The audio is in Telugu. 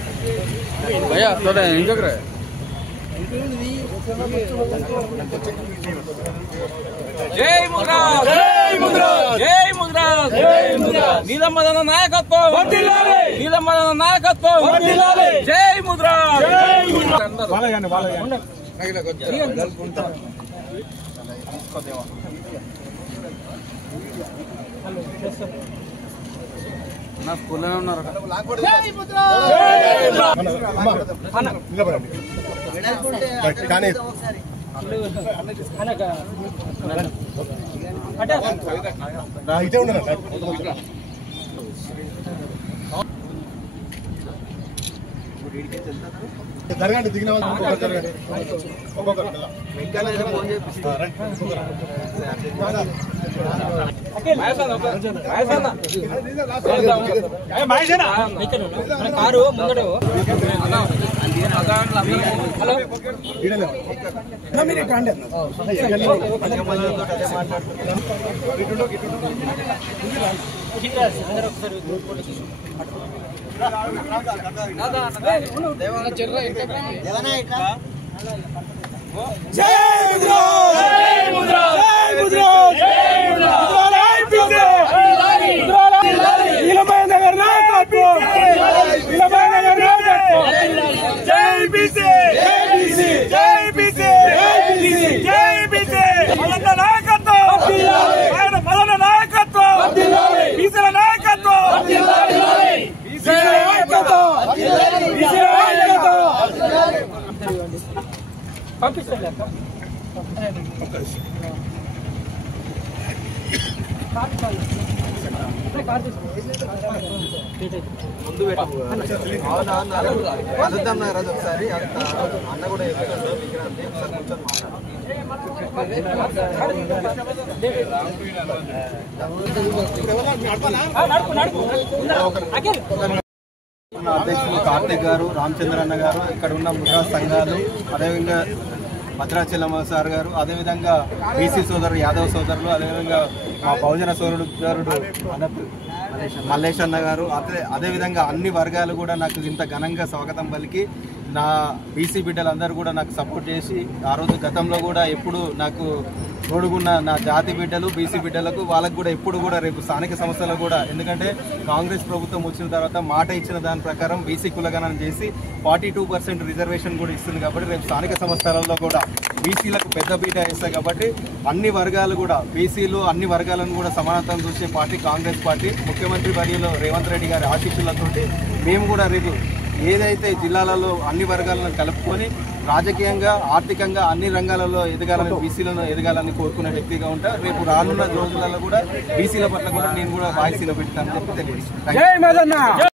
भैया थोड़ा एंजॉय कर जय मुद्राज जय मुद्राज जय मुद्राज जय मुद्राज नीलमदन नायकत्व वर्धिल्लाले नीलमदन नायकत्व वर्धिल्लाले जय मुद्राज जय मुद्राज बालगाने बालगाने నా స్కూల్లోనే ఉన్నారు కానీ ఇదే ఉన్నారు జరగండి దిగిన కారు ముంగడు అదుద్దాం రాజు ఒకసారి అన్న కూడా ఎదుగుతుండో విక్రాంతి అధ్యక్షులు కార్తిక్ గారు రామచంద్ర అన్న గారు ఇక్కడ ఉన్న ముద్రా సంఘాలు అదేవిధంగా భద్రాచలం సార్ గారు అదేవిధంగా బీసీ సోదరులు యాదవ్ సోదరులు అదేవిధంగా మా బహుజన సోదరుడు మల్లేష్ అన్న గారు అదేవిధంగా అన్ని వర్గాలు కూడా నాకు ఇంత ఘనంగా స్వాగతం పలికి నా బీసీ బిడ్డలందరూ కూడా నాకు సపోర్ట్ చేసి ఆ రోజు గతంలో కూడా ఎప్పుడు నాకు తోడుగున్న నా జాతి బిడ్డలు బీసీ బిడ్డలకు వాళ్ళకు కూడా ఎప్పుడు కూడా రేపు స్థానిక సంస్థలు కూడా ఎందుకంటే కాంగ్రెస్ ప్రభుత్వం వచ్చిన తర్వాత మాట ఇచ్చిన దాని ప్రకారం బీసీ కులగణన చేసి 42% రిజర్వేషన్ కూడా ఇస్తుంది కాబట్టి రేపు స్థానిక సంస్థలలో కూడా బీసీలకు పెద్ద పీట వేస్తాయి కాబట్టి అన్ని వర్గాలు కూడా బీసీలు అన్ని వర్గాలను కూడా సమానత్వం చూసే పార్టీ కాంగ్రెస్ పార్టీ ముఖ్యమంత్రి వర్యులు రేవంత్ రెడ్డి గారి ఆశీస్సులతోటి మేము కూడా రేపు ఏదైతే జిల్లాలలో అన్ని వర్గాలను కలుపుకొని రాజకీయంగా ఆర్థికంగా అన్ని రంగాలలో ఎదగాలని బీసీలను ఎదగాలని కోరుకునే వ్యక్తిగా ఉంటా రేపు రానున్న రోజులలో కూడా బీసీల పట్ల కూడా నేను కూడా వాయిసీలో పెడతానని చెప్పి తెలియజేస్తాను.